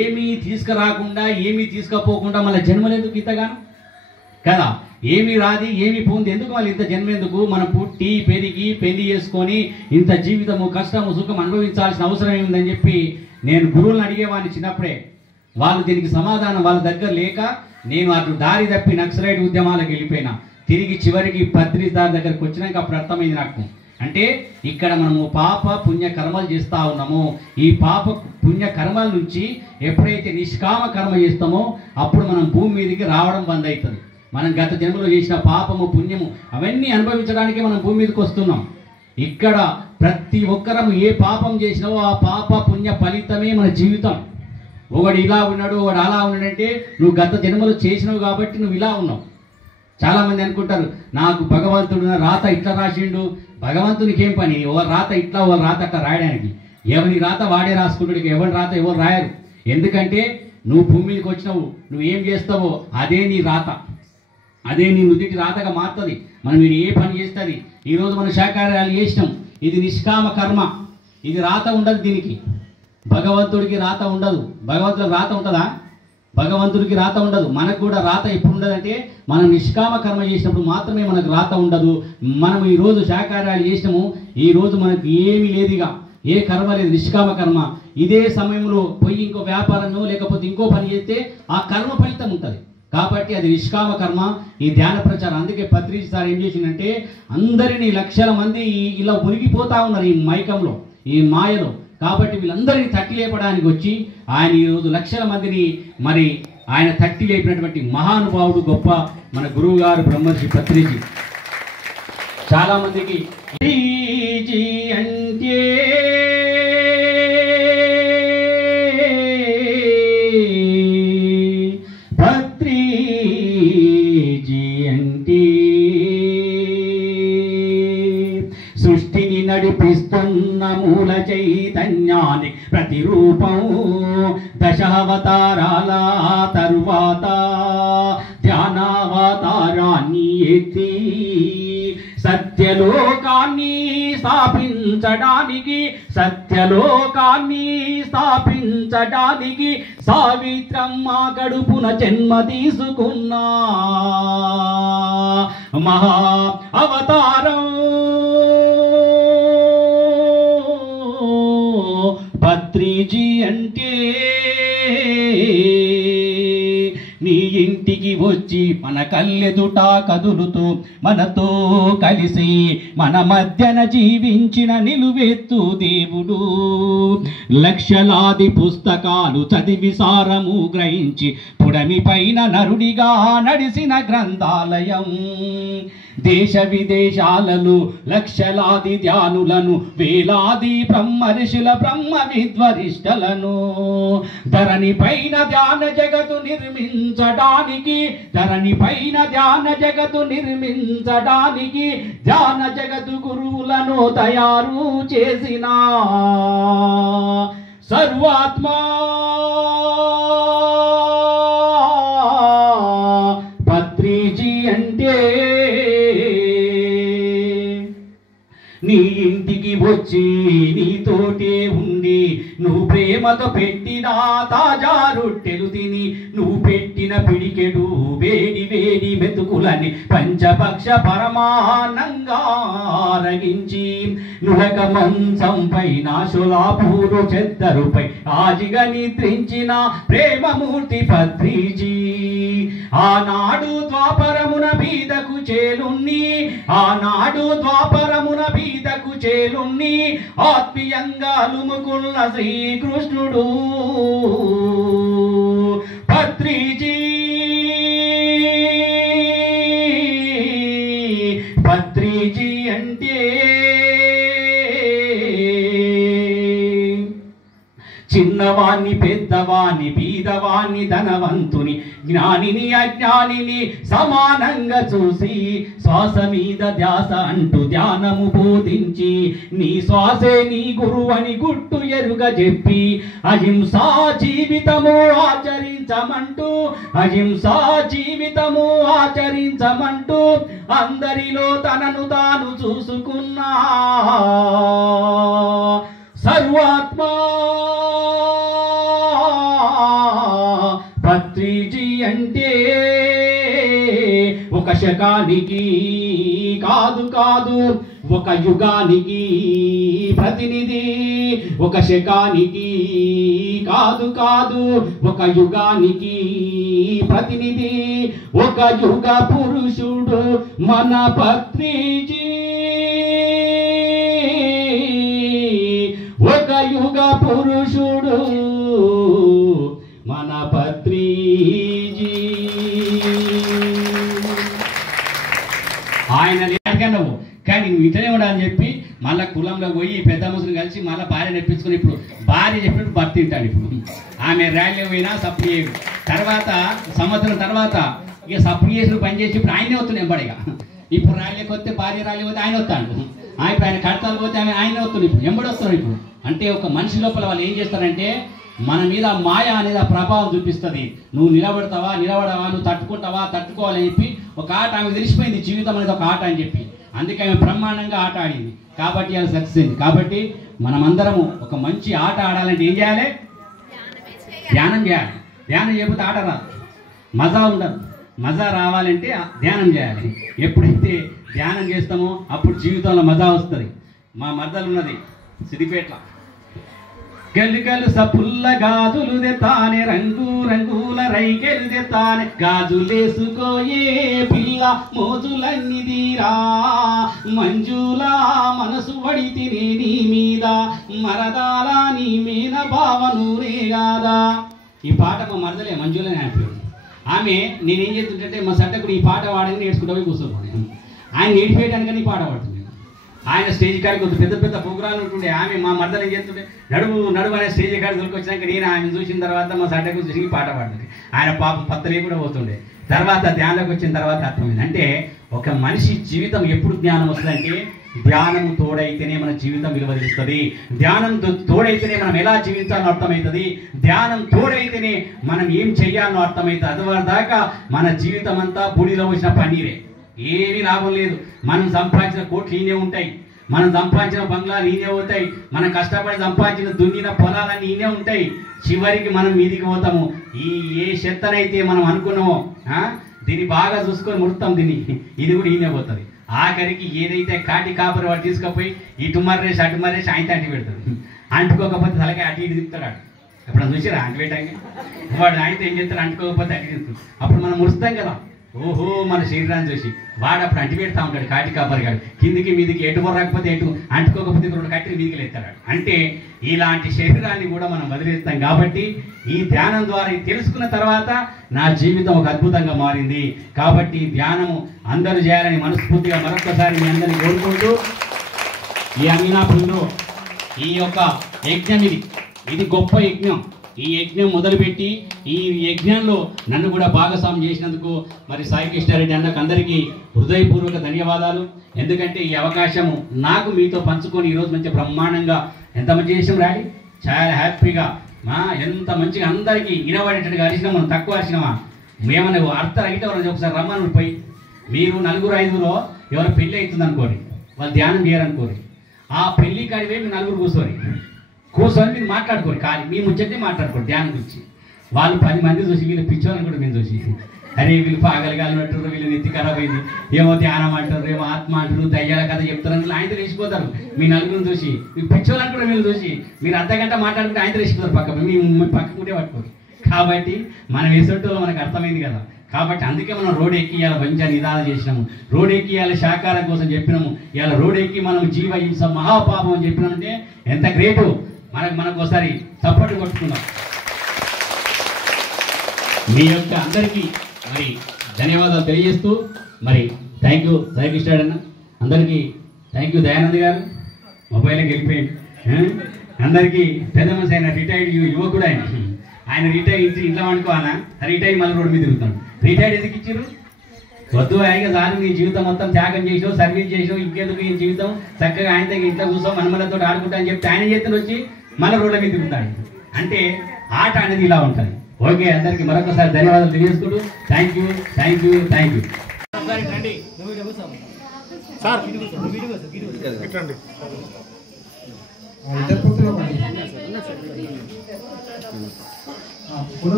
ఏమీ తీసుకురాకుండా ఏమీ తీసుకపోకుండా మళ్ళీ జన్మలెందుకు ఇంతగాను కదా? ఏమీ రాది ఏమీ పోంది ఎందుకు మళ్ళీ ఇంత జన్మ ఎందుకు? మనం పుట్టి పెరిగి పెళ్లి చేసుకొని ఇంత జీవితము కష్టము సుఖం అనుభవించాల్సిన అవసరం ఏముందని చెప్పి నేను గురువులను అడిగేవాడిని చిన్నప్పుడే. వాళ్ళు దీనికి సమాధానం వాళ్ళ దగ్గర లేక నేను అటు దారి తప్పి నక్సలైట్ ఉద్యమాలకు వెళ్ళిపోయినా. తిరిగి చివరికి పత్రిదార్ దగ్గరికి వచ్చినాక అప్పుడు అర్థమైంది నాకు. అంటే ఇక్కడ మనము పాప పుణ్య కర్మలు చేస్తూ ఉన్నామో, ఈ పాప పుణ్య కర్మల నుంచి ఎప్పుడైతే నిష్కామ కర్మ చేస్తామో అప్పుడు మనం భూమి మీదకి రావడం బంద్ అవుతుంది. మనం గత జన్మలో చేసిన పాపము పుణ్యము అవన్నీ అనుభవించడానికి మనం భూమి మీదకి వస్తున్నాం. ఇక్కడ ప్రతి ఒక్కరము ఏ పాపం చేసినావో ఆ పాప పుణ్య ఫలితమే మన జీవితం. ఒకడు ఇలా ఉన్నాడు, ఒకడు అలా ఉన్నాడంటే నువ్వు గత జన్మలో చేసినావు కాబట్టి నువ్వు ఇలా ఉన్నావు. చాలామంది అనుకుంటారు నాకు భగవంతుడు రాత ఇట్లా రాసిండు. భగవంతునికి ఏం పని? ఎవరు రాత ఇట్లా ఎవరు రాత అట్లా రాయడానికి? ఎవరి రాత వాడే రాసుకుంటాడు, ఎవరి రాత ఎవరు రాయరు. ఎందుకంటే నువ్వు భూమి మీదకి వచ్చినావు, నువ్వు ఏం చేస్తావో అదే నీ రాత, అదే నీ నుదిటి రాతగా మారుతుంది. మనం మీరు ఏ పని చేస్తుంది. ఈరోజు మనం శాకాహారాలు చేసినాం, ఇది నిష్కామ కర్మ, ఇది రాత ఉండదు. దీనికి భగవంతుడికి రాత ఉండదు. భగవంతుడికి రాత ఉంటుందా? భగవంతుడికి రాత ఉండదు. మనకు కూడా రాత ఎప్పుడు ఉండదంటే మనం నిష్కామ కర్మ చేసినప్పుడు మాత్రమే మనకు రాత ఉండదు. మనం ఈరోజు శాకాహారాలు చేసినాము, ఈరోజు మనకు ఏమీ లేదుగా, ఏ కర్మ లేదు, నిష్కామ కర్మ. ఇదే సమయంలో పోయి ఇంకో వ్యాపారమో లేకపోతే ఇంకో పని చేస్తే ఆ కర్మ ఫలితం ఉంటుంది. కాబట్టి అది నిష్కామ కర్మ. ఈ ధ్యాన ప్రచారం అందుకే పత్రిజీ సార్ ఏం చేసిందంటే అందరినీ లక్షల మంది ఇలా మునిగిపోతా ఉన్నారు ఈ మైకంలో, ఈ మాయలో. కాబట్టి వీళ్ళందరినీ తట్టి లేపడానికి వచ్చి ఆయన ఈరోజు లక్షల మందిని మరి ఆయన తట్టి లేపినటువంటి మహానుభావుడు గొప్ప మన గురువు గారు బ్రహ్మర్షి పత్రిజీ. చాలామందికి అంటే సృష్టిని నడిపిస్తున్న మూల చైతన్యాన్ని ప్రతిరూపం. దశావతారాల తరువాత ధ్యానావతారాన్ని ఎత్తి సత్యలోకాన్ని స్థాపించడానికి సావిత్రమ్మ కడుపున జన్మ తీసుకున్నా మహా అవతారం పత్రిజీ అంటే. నీ ఇంటికి వచ్చి మన కళ్ళెదుట కదులుతూ మనతో కలిసి మన మధ్యన జీవించిన నిలువెత్తు దేవుడు. లక్షలాది పుస్తకాలు చదివి సారము గ్రహించి పుడమి పైన నరుడిగా నడిసిన గ్రంథాలయం. దేశ విదేశాలలో లక్షలాది ధ్యానులను, వేలాది బ్రహ్మర్షుల బ్రహ్మ విద్వరిష్టలను ధరణి పైన ధ్యాన జగతు నిర్మించడానికి ధ్యాన జగతు గురువులను తయారు చేసిన సర్వాత్మా పత్రిజీ అంటే. నీ ఇంటికి వచ్చి నీతోటే ఉండి నువ్వు ప్రేమతో పెట్టిన తాజా రొట్టెలు తిని నువ్వు పెట్టిన పిడికెడు వేడి వేడి మెతుకులని పంచపక్ష పరమానంగా రగించి నులక మంచం పైన శులాపూరు చెద్దరుపై ఆజిగా నిద్రించిన ప్రేమమూర్తి పత్రిజీ. ఆనాడు ద్వాపరమున బీదకు చేలున్ని ఆత్మీయంగా లుముకున్న శ్రీకృష్ణుడు పత్రిజీ. పత్రిజీ అంటే చిన్నవాణ్ణి పెద్దవాణ్ణి బీదవాణ్ణి ధనవంతుని జ్ఞానిని అజ్ఞానిని సమానంగా చూసి శ్వాస మీద ధ్యాస అంటూ ధ్యానము బోధించి నీ శ్వాసే నీ గురువు అని గుట్టు ఎరుగ చెప్పి అహింసా జీవితము ఆచరించమంటూ అందరిలో తనను తాను చూసుకున్నా సర్వాత్మా పత్రిజీ అంటే. ఒక శకానికి కాదు కాదు ఒక యుగానికి ప్రతినిధి, ఒక శకానికి కాదు కాదు ఒక యుగానికి ప్రతినిధి, ఒక యుగ పురుషుడు మన పత్రిజీ, ఒక యుగ పురుషుడు మన పత్రిజీ. ఆయన లేకనవు కానీ నువ్వు ఇట్లనే ఉండాలని చెప్పి మళ్ళీ కులంలో పోయి పెద్ద ముసులు కలిసి మళ్ళీ భార్య నెప్పించుకుని ఇప్పుడు భార్య చెప్పినట్టు భర్త తింటాడు. ఇప్పుడు ఆమె ర్యాలీ పోయినా సప్లై తర్వాత సంవత్సరం తర్వాత ఇక సప్లై చేసిన పని చేసి ఇప్పుడు ఆయనే వస్తున్నాయి ఎంబడిగా. ఇప్పుడు ర్యాలీకి వస్తే భార్య ర్యాలీ పోతే ఆయన వస్తాడు, ఇప్పుడు ఆయన కడతాలు పోతే ఆమె ఆయనే వస్తున్నాడు, ఇప్పుడు ఎంబడి వస్తున్నాడు. ఇప్పుడు అంటే ఒక మనిషి లోపల వాళ్ళు ఏం చేస్తారంటే మన మీద మాయ అనేది ఆ ప్రభావం చూపిస్తుంది. నువ్వు నిలబడతావా నిలబడవా, నువ్వు తట్టుకుంటావా తట్టుకోవాలని చెప్పి ఒక ఆట ఆమె తెలిసిపోయింది, జీవితం అనేది ఒక ఆట అని చెప్పి. అందుకే ఆమె బ్రహ్మాండంగా ఆట ఆడింది కాబట్టి అది సక్సెస్ అయింది. కాబట్టి మనమందరము ఒక మంచి ఆట ఆడాలంటే ఏం చేయాలి? ధ్యానం చేయాలి. ధ్యానం చేయకపోతే ఆట రాదు, మజా ఉండదు. మజా రావాలంటే ధ్యానం చేయాలి. ఎప్పుడైతే ధ్యానం చేస్తామో అప్పుడు జీవితంలో మజా వస్తుంది. మా మద్దలు ఉన్నది సిద్దిపేటలో, గెలుగలు సపుల్ల గాజులు తెతానే, రంగు రంగుల రైకెలు తెతానే, గాజులేసుకోయే పిల్ల మోజులన్నీ తీరా, మంజులా మనసు పడితినే నీ మీద, మరదాల నీ మీన భావనూరే కాదా. ఈ పాట మా మరదలే మంజులని ఆపిడు. ఆమె నేనేం చేస్తుంటే మా సట్టకుడు ఈ పాట వాడని నేర్చుకుంటా పోయి కూర్చోపోయి ఆయన నేర్పేయడానికని ఈ పాట పాడుతుంది. ఆయన స్టేజ్ కాడికి కొంచెం పెద్ద పెద్ద ప్రోగ్రాంలు ఉంటుండే, ఆమె మా మర్దలు ఏం చేస్తుంటే నడువు నడువు అనే స్టేజ్ కాడికి దొరికొచ్చినాక నేను ఆయన చూసిన తర్వాత మా సడ్డకు తిరిగి పాట పాడుతుంది. ఆయన పాపం పత్తలే కూడా పోతుండే. తర్వాత ధ్యానంలోకి వచ్చిన తర్వాత అర్థమైంది. అంటే ఒక మనిషి జీవితం ఎప్పుడు జ్ఞానం వస్తుందంటే ధ్యానం తోడైతేనే మన జీవితం విలువదిస్తుంది. ధ్యానం తోడైతేనే మనం ఎలా జీవించాలో అర్థమవుతుంది. ధ్యానం తోడైతేనే మనం ఏం చెయ్యాలో అర్థమవుతుంది. అదివరదాకా మన జీవితం అంతా బూడిలో వచ్చిన పన్నీరే, ఏమీ లాభం లేదు. మనం సంపాదించిన కోట్లు ఈయనే ఉంటాయి, మనం సంపాదించిన బంగ్లాలు ఈయనే అవుతాయి, మనం కష్టపడి సంపాదించిన దున్నిన పొలాలన్నీ ఈయనే ఉంటాయి. చివరికి మనం మీదికి పోతాము. ఏ చెత్తనైతే మనం అనుకున్నామో దీన్ని బాగా చూసుకొని ముడతాం, దీన్ని ఇది కూడా ఈయనే పోతుంది. ఆఖరికి ఏదైతే కాటి కాపరి వాడు తీసుకుపోయి ఇటు మర్రేసి అటు మర్రేసి ఆయన అంటి పెడతాడు. అంటుకోకపోతే తలకి అటు ఇటు తిప్పుతాడు. ఎప్పుడు చూసిరా అంటు పెట్టాక వాడు ఆయనతో ఏం చేస్తాడు, అంటుకోకపోతే అటు తిప్పుతాడు. అప్పుడు మనం ముడుస్తాం కదా, ఓహో మన శరీరాన్ని చూసి వాడు అప్పుడు అంటి పెడతా ఉంటాడు. కాటి కాపరి గాడు కిందికి మీదికి ఎటు రాకపోతే ఎటు అంటుకోకపోతే రెండు కట్టిని మీదికి లేస్తాడు. అంటే ఇలాంటి శరీరాన్ని కూడా మనం వదిలేస్తాం. కాబట్టి ఈ ధ్యానం ద్వారా తెలుసుకున్న తర్వాత నా జీవితం ఒక అద్భుతంగా మారింది. కాబట్టి ధ్యానము అందరూ చేయాలని మనస్ఫూర్తిగా మరొకసారి మీ అందరినీ కోరుకుంటూ ఈ అమీనాపూర్లో ఈ యొక్క యజ్ఞం ఇది గొప్ప యజ్ఞం. ఈ యజ్ఞం మొదలుపెట్టి ఈ యజ్ఞంలో నన్ను కూడా భాగస్వామ్యం చేసినందుకు మరి సాయి కృష్ణారెడ్డి అన్నకు అందరికీ హృదయపూర్వక ధన్యవాదాలు. ఎందుకంటే ఈ అవకాశము నాకు మీతో పంచుకొని ఈరోజు మంచి బ్రహ్మాండంగా ఎంత మంచి చేసాం ర్యాలీ, చాలా హ్యాపీగా ఎంత మంచిగా అందరికీ వినబడేటట్టుగా అరిచినా, మనం తక్కువ అరిచినామా మేమన్నా అర్థరహిత ఒకసారి రమ్మని పోయి మీరు నలుగురు ఐదుగురు ఎవరు పెళ్ళి అవుతుంది అనుకోండి, వాళ్ళు ధ్యానం చేయరనుకోండి, ఆ పెళ్లి కాడివే మీరు నలుగురు కూర్చొని మీరు మాట్లాడుకోండి, కానీ మీ ముచ్చటే మాట్లాడుకోండి ధ్యానం గురించి. వాళ్ళు 10 మంది చూసి వీళ్ళు పిచ్చోళ్ళని కూడా మేము చూసి అరే వీళ్ళు పాగలగాలినట్టు, వీళ్ళు నెత్తి ఖరాబ్ అయింది, ఏమో ధ్యానం అంటారు, ఏమో ఆత్మ అంటారు, దయ్యాల కథ చెప్తారు, ఆయన తెలిసిపోతారు. మీ నలుగురిని చూసి మీరు పిచ్చోళ్ళని కూడా వీళ్ళు చూసి మీరు అర్ధగంట మాట్లాడుకుంటే ఆయన తెలిసిపోతారు పక్క, మీ పక్కకుంటే పట్టుకోరు. కాబట్టి మనం వేసేటోళ్ళు మనకు అర్థమైంది కదా. కాబట్టి అందుకే మనం రోడ్ ఎక్కియాలి, మంచిగా నిదానం చేసినాము, రోడ్ ఎక్కియాలి శాకారం కోసం చెప్పినాము. ఇవాళ రోడ్ ఎక్కి మనం జీవ హింస మహాపాపం అని చెప్పినామంటే ఎంత గ్రేటు. మనకు ఒకసారి సపోర్ట్ కొట్టుకుందాం. మీ యొక్క అందరికీ మరి ధన్యవాదాలు తెలియజేస్తూ మరి థ్యాంక్ యూ సాయి కృష్ణారెడ్డి అన్న, అందరికీ థ్యాంక్ యూ దయానంద్ గారు, మొబైల్కి వెళ్ళిపోయింది. అందరికీ పెద్ద మనిషి ఆయన రిటైర్డ్ యువకుడు, ఆయన రిటైర్ ఇచ్చి ఇంట్లో అనుకోవాలా, రిటైర్ మళ్ళీ రోడ్డు మీద తిరుగుతాడు. రిటైర్డ్ ఎందుకు ఇచ్చారు? వద్దు ఆయన చాలు, నీ జీవితం మొత్తం త్యాగం చేసావు, సర్వీస్ చేసావు, ఇంకెందుకు ఈ జీవితం, చక్కగా ఆయన దగ్గర ఇంట్లో కూర్చో మనమలతో ఆడుకుంటా అని చెప్తే ఆయన చేతులు వచ్చి మళ్ళీ రోడ్ల మీద తిరుగుతాడు. అంటే ఆట అనేది ఇలా ఉంటుంది. ఓకే, అందరికి మరొకసారి ధన్యవాదాలు తెలియజేసుకుంటూ thank you thank you thank you.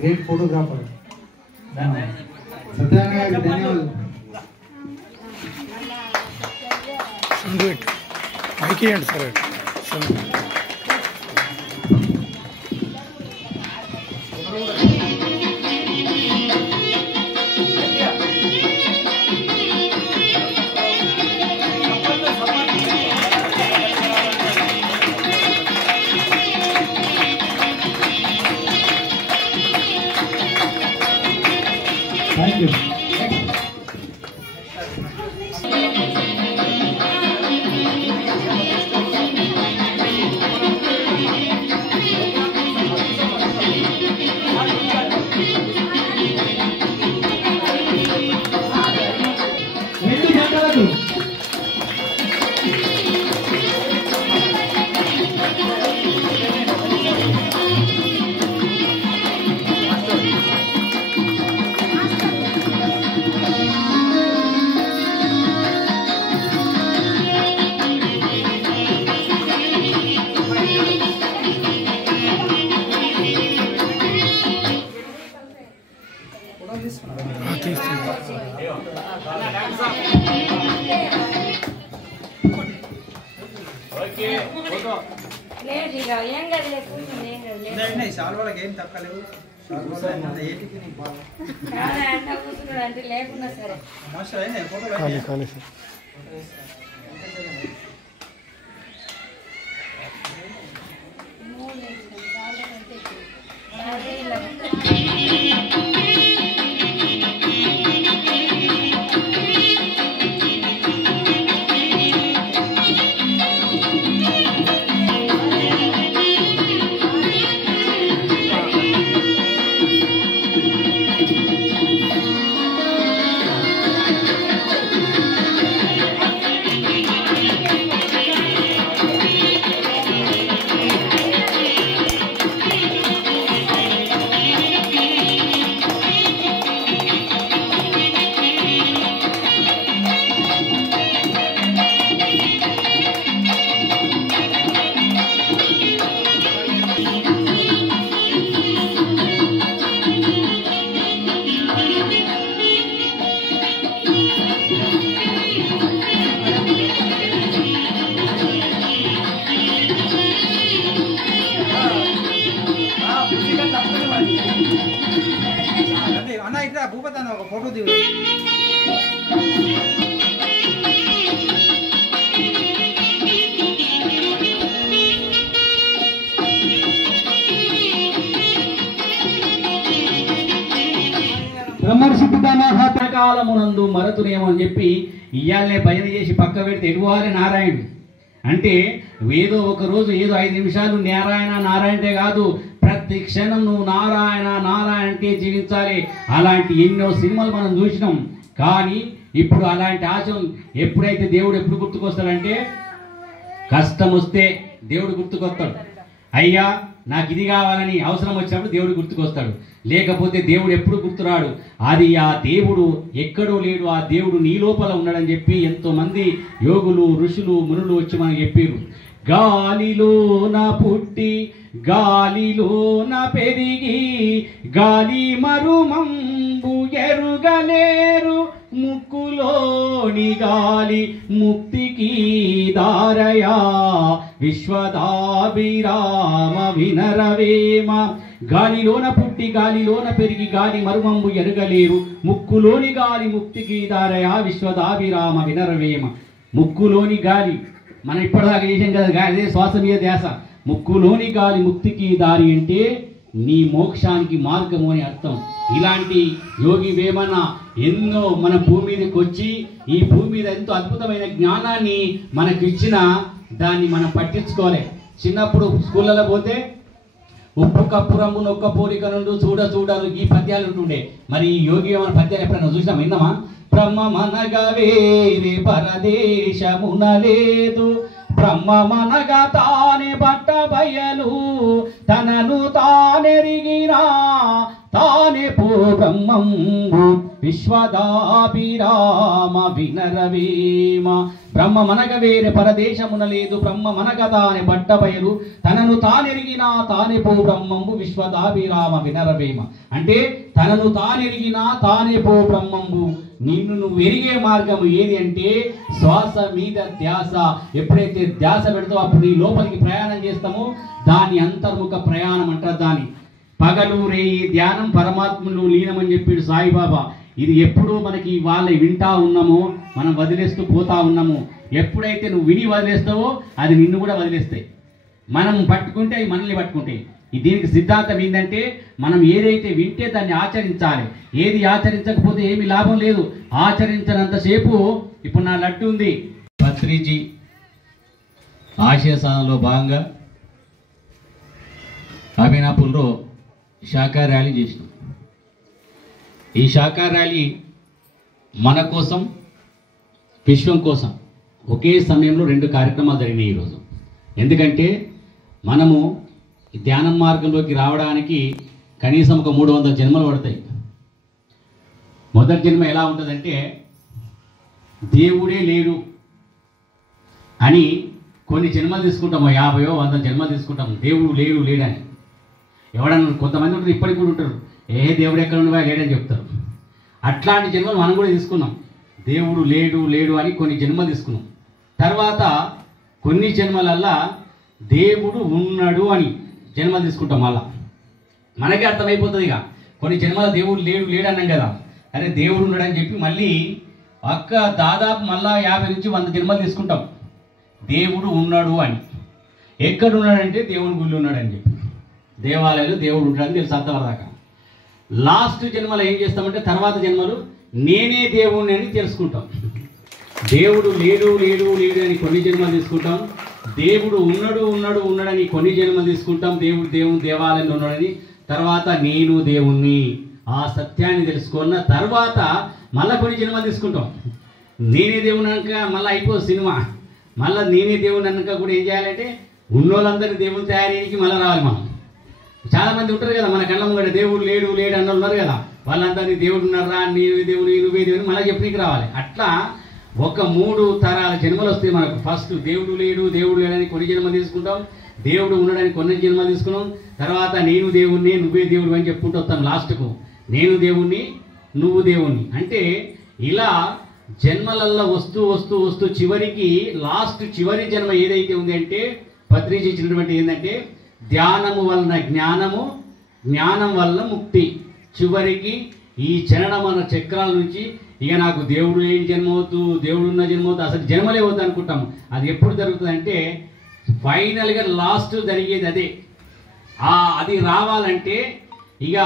Great photographer. Satyanarayana గారికి ధన్యవాదాలు. Thank you. రెండు జంటలకు వాళ్ళకి ఏం తక్కలేవు అంటే లేకున్నా సరే అన్న ఇట్లా భూపతి అన్న ఒక ఫోటో దిగు. బ్రహ్మర్షి పితామహ కాలమునందు మరతునేమని చెప్పి ఇయ్యాలనే భజన చేసి పక్క పెడితే ఎడువారే నారాయణుడు అంటే ఏదో ఒక రోజు ఏదో 5 నిమిషాలు నారాయణ నారాయణే కాదు, ప్రతి క్షణం నువ్వు నారాయణ నారాయణ అంటే జీవించాలి. అలాంటి ఎన్నో సినిమాలు మనం చూసినాం. కానీ ఇప్పుడు అలాంటి ఆశలు ఎప్పుడైతే దేవుడు ఎప్పుడు గుర్తుకొస్తాడంటే కష్టం వస్తే దేవుడు గుర్తుకొస్తాడు. అయ్యా నాకు ఇది కావాలని అవసరం వచ్చినప్పుడు దేవుడు గుర్తుకొస్తాడు. లేకపోతే దేవుడు ఎప్పుడు గుర్తురాడు. అది ఆ దేవుడు ఎక్కడో లేడు, ఆ దేవుడు నీ లోపల ఉన్నాడని చెప్పి ఎంతోమంది యోగులు ఋషులు మునులు వచ్చి మనకు చెప్పారు. గాలిలోన పుట్టి గాలిలోన పెరిగి గాలి మరుమంబు ఎరుగలేరు, ముక్కులోని గాలి ముక్తికి దారయా, విశ్వదాభిరామ వినరవేమ. గాలిలోన పుట్టి గాలిలోన పెరిగి గాలి మరుమంబు ఎరుగలేరు, ముక్కులోని గాలి ముక్తికి దారయా, విశ్వదాభిరామ వినరవేమ. ముక్కులోని గాలి మనం ఇప్పటిదాకా చేసాం కదా, అదే శ్వాస మీద ధ్యాస. ముక్కులోని గాలి ముక్తికి దారి అంటే నీ మోక్షానికి మార్గము అని అర్థం. ఇలాంటి యోగి వేమన ఎన్నో మన భూమి మీదకి వచ్చి ఈ భూమి మీద ఎంతో అద్భుతమైన జ్ఞానాన్ని మనకి ఇచ్చిన దాన్ని మనం పట్టించుకోవాలి. చిన్నప్పుడు స్కూళ్ళలో పోతే ఉప్పు కప్పు రంగు నొక్క పోలిక నుండి చూడ చూడరు ఈ పద్యాలు ఉంటుండే. మరి ఈ యోగి వేమన పద్యాలు ఎప్పుడైనా చూసాం విన్నామా? బ్రహ్మమనగా వేరే పరదేశమున లేదు, బ్రహ్మమనగా తానే బట్ట బయలు, తనను తానెరిగినా తానే పో బ్రహ్మంబు విశ్వదాభిరామ వినరవేమ. బ్రహ్మమనగ వేరే పరదేశమున లేదు, బ్రహ్మమనగ తానే పట్టబయలు, తనను తానెరిగినా తానే పో బ్రహ్మంబు విశ్వదాభిరామ వినరవేమ. అంటే తనను తానెరిగినా తానే పో బ్రహ్మంబు, నిన్ను నువ్వు ఎరిగే మార్గం ఏది అంటే శ్వాస మీద ధ్యాస. ఎప్పుడైతే ధ్యాస పెడతావో అప్పుడు నీ లోపలికి ప్రయాణం చేస్తామో దాని అంతర్ముఖ ప్రయాణం అంటారు. దాని పగలు రేయి ధ్యానం పరమాత్మలో లీనమని చెప్పాడు సాయిబాబా. ఇది ఎప్పుడు మనకి వాళ్ళ వింటా ఉన్నామో మనం వదిలేస్తూ పోతా ఉన్నాము. ఎప్పుడైతే నువ్వు విని వదిలేస్తావో అది నిన్ను కూడా వదిలేస్తాయి. మనం పట్టుకుంటే అవి మనల్ని పట్టుకుంటాయి. దీనికి సిద్ధాంతం ఏంటంటే మనం ఏదైతే వింటే దాన్ని ఆచరించాలి. ఏది ఆచరించకపోతే ఏమి లాభం లేదు. ఆచరించినంతసేపు ఇప్పుడు నా లడ్డు ఉంది, పత్రిజీ ఆశయ సాధనలో భాగంగా అమీనాపూర్లో శాఖా ర్యాలీ చేసినాం. ఈ శాఖా ర్యాలీ మన కోసం విశ్వం కోసం ఒకే సమయంలో 2 కార్యక్రమాలు జరిగినాయి ఈరోజు. ఎందుకంటే మనము ధ్యానం మార్గంలోకి రావడానికి కనీసం ఒక 300 జన్మలు పడతాయి. మొదటి జన్మ ఎలా ఉంటుందంటే దేవుడే లేడు అని కొన్ని జన్మలు తీసుకుంటాము, 50 100 జన్మలు తీసుకుంటాము. దేవుడు లేడు లేడని ఎవడన్నా కొంతమంది ఉంటారు, ఇప్పటికి కూడా ఉంటారు, దేవుడు ఎక్కడ ఉండవా లేడని చెప్తారు. అట్లాంటి జన్మలు మనం కూడా తీసుకున్నాం. దేవుడు లేడు లేడు అని కొన్ని జన్మలు తీసుకున్నాం. తర్వాత కొన్ని జన్మలల్లా దేవుడు ఉన్నాడు అని జన్మలు తీసుకుంటాం. మళ్ళా మనకే అర్థమైపోతుంది. ఇక కొన్ని జన్మల దేవుడు లేడు లేడు అన్నాం కదా, అరే దేవుడు ఉన్నాడని చెప్పి మళ్ళీ దాదాపు మళ్ళా 50 నుంచి 100 జన్మలు తీసుకుంటాం దేవుడు ఉన్నాడు అని. ఎక్కడ ఉన్నాడంటే దేవుని గుళ్ళు ఉన్నాడని చెప్పి, దేవాలయాలు దేవుడు ఉంటాడని తెలుసు అంతవరదాకా. లాస్ట్ జన్మలో ఏం చేస్తామంటే తర్వాత జన్మలు నేనే దేవుడిని అని తెలుసుకుంటాం. దేవుడు లేడు లేడు లేడు అని కొన్ని జన్మలు తీసుకుంటాం. దేవుడు ఉన్నాడు ఉన్నాడు ఉన్నాడని కొన్ని జన్మలు తీసుకుంటాం. దేవుడు దేవాలయంలో ఉన్నాడని. తర్వాత నేను దేవుణ్ణి ఆ సత్యాన్ని తెలుసుకున్న తర్వాత మళ్ళీ కొన్ని జన్మలు తీసుకుంటాం. నేనే దేవుని అనక మళ్ళీ అయిపోదు సినిమా. మళ్ళీ నేనే దేవుని అనక కూడా ఏం చేయాలంటే ఉన్నోళ్ళందరినీ దేవుని తయారీకి మళ్ళీ రావాలి. మనం చాలామంది ఉంటారు కదా మన కళ్ళ ముంగట దేవుడు లేడు లేడు అన్న ఉన్నారు కదా, వాళ్ళందరినీ దేవుడు ఉన్నారా, నీవే దేవుని నువ్వే దేవుని మళ్ళీ చెప్పడానికి రావాలి. అట్లా ఒక 3 తరాల జన్మలు వస్తాయి మనకు. ఫస్ట్ దేవుడు లేడు లేడని కొన్ని జన్మలు తీసుకుంటాం, దేవుడు ఉన్నాడని కొన్ని జన్మలు తీసుకున్నాం. తర్వాత నేను దేవుణ్ణి నువ్వే దేవుడు అని చెప్పుకుంటూ వస్తాం. లాస్ట్కు నేను దేవుణ్ణి నువ్వు దేవుణ్ణి అంటే ఇలా జన్మలల్లో వస్తూ వస్తూ వస్తూ చివరికి చివరి జన్మ ఏదైతే ఉంది అంటే పత్రిజీ ఇచ్చినటువంటి ఏంటంటే ధ్యానము వలన జ్ఞానము, జ్ఞానం వలన ముక్తి. చివరికి ఈ చరణమన చక్రాల నుంచి ఇక నాకు దేవుడు లేని జన్మ అవుతూ దేవుడు ఉన్న జన్మ అవుతూ అసలు జన్మలే వద్దు అనుకుంటాము. అది ఎప్పుడు జరుగుతుంది అంటే ఫైనల్గా లాస్ట్ జరిగేది అదే. అది రావాలంటే ఇక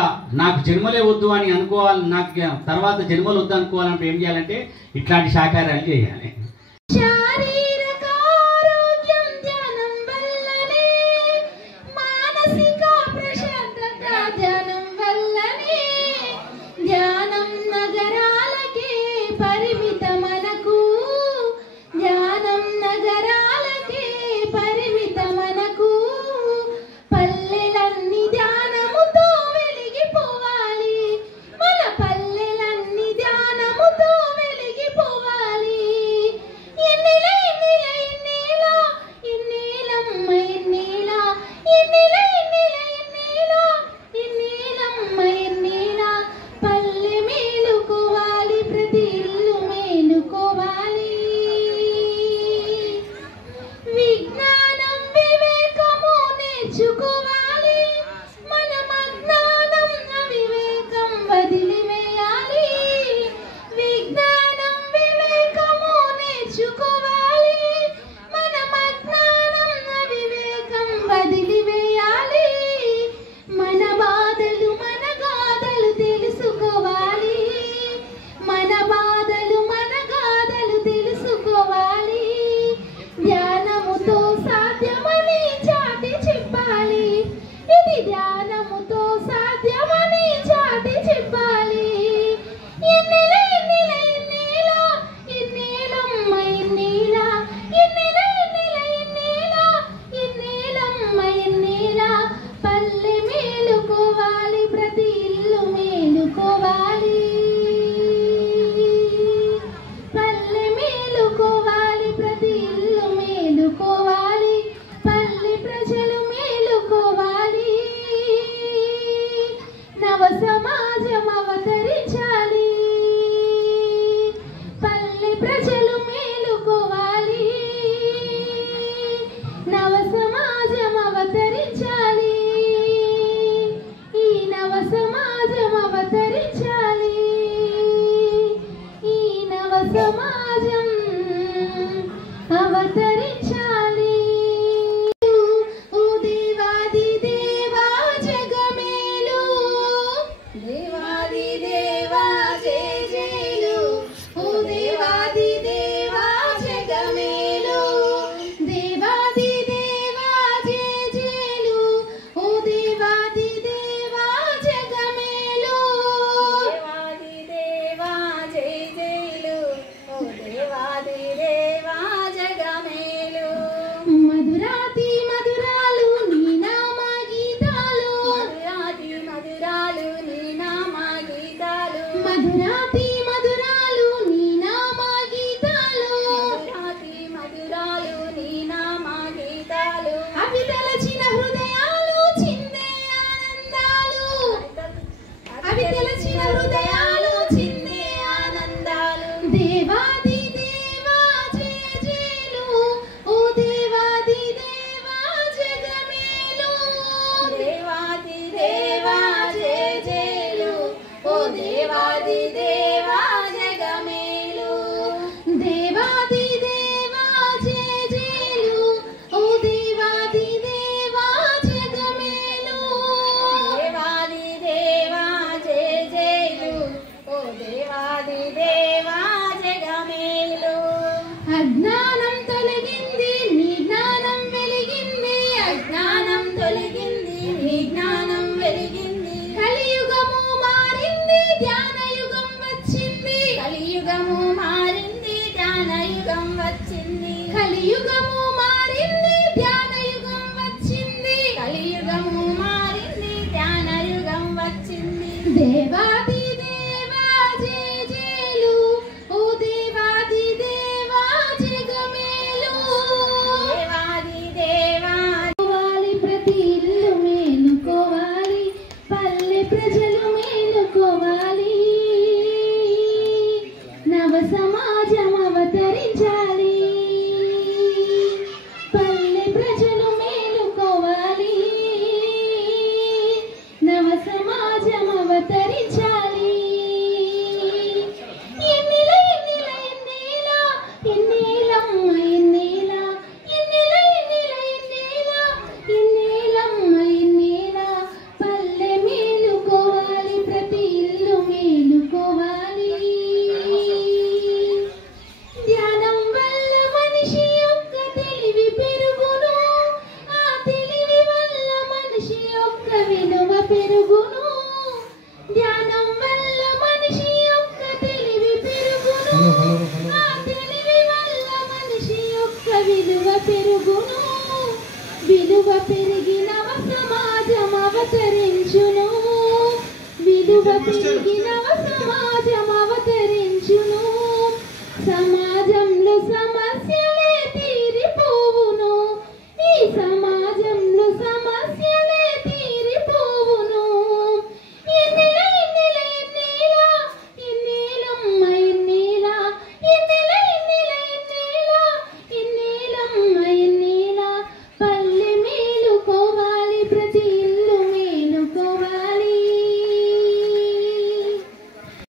నాకు జన్మలే వద్దు అని అనుకోవాలి, నాకు తర్వాత జన్మలు వద్దు అనుకోవాలంటే ఏం చేయాలంటే ఇట్లాంటి శాకారాలు చేయాలి. దేవాది దేవా జయ జయలు ఓ దేవాది దేవా జగమేలు దేవాది దేవా జయ జయలు ఓ దేవాది దేవా జగమేలు దేవాది దేవా జయ జయలు ఓ దేవాది దేవా జగమేలు మధురాతి మధురాలు నీ నామ గీతాలు మధురాతి మధురాలు నీ నామ గీతాలు మధురాతి మధురాలు నీ నామ గీతాలు మధురాతి మధురాలు నీ నామ గీతాలు అవి తలచిన హృదయాలు చిందే ఆనందాలు అవి తలచిన హృదయాలు చిందే ఆనందాలు దేవాది దేవా జయ జయలు ఓ దేవాది దేవా జగమేలు దేవాది దేవా జయ జయలు ఓ దేవాది దేవా జగమేలు దేవాది దేవా జయ జయలు ఓ దేవాది దేవా జగమేలు దేవాది దేవా జయ జయలు ఓ దేవాది దేవా జగమేలు అజ్ఞానం తొలగింది నీ జ్ఞానం వెలిగింది అజ్ఞానం తొలగింది నీ జ్ఞానం వెలిగింది కలియుగము మారింది ధ్యానయుగం వచ్చింది కలియుగము మారింది ధ్యానయుగం వచ్చింది కలియుగము మారింది ధ్యానయుగం వచ్చింది కలియుగము మారింది ధ్యానయుగం వచ్చింది దేవాది దేవా జయ జయలు ఓ దేవాది దేవా జగమేలు దేవాది దేవా కోవాలి ప్రతి ఇల్లు మేలుకోవాలి పల్లె ప్రజలు మేలుకోవాలి నవ సమాజం అవతరించాలి పల్లె ప్రజలు మేలుకోవాలి నవ సమాజం అవతరించాలి ఎన్నిల ఎన్నిల ఎన్నేల ఎన్నేలమ్మ ఎన్నేల ఎన్నిల ఎన్నిల ఎన్నేల ఎన్నేలమ్మ ఎన్నేల పల్లె మేలుకోవాలి ప్రతి ఇల్లు మేలుకోవాలి ధ్యానం వల్ల మనిషి యొక్క తెలివి పెరుగును ఆ తెలివి వల్ల మనిషి యొక్క విలువ పెరుగును ధ్యానం వల్ల మనిషి యొక్క తెలివి పెరుగును ఆ తెలివి వల్ల మనిషి యొక్క విలువ పెరుగును విలువ పెరిగి నవ సమాజం అవతరించును విలువ పెరిగి నవ సమాజం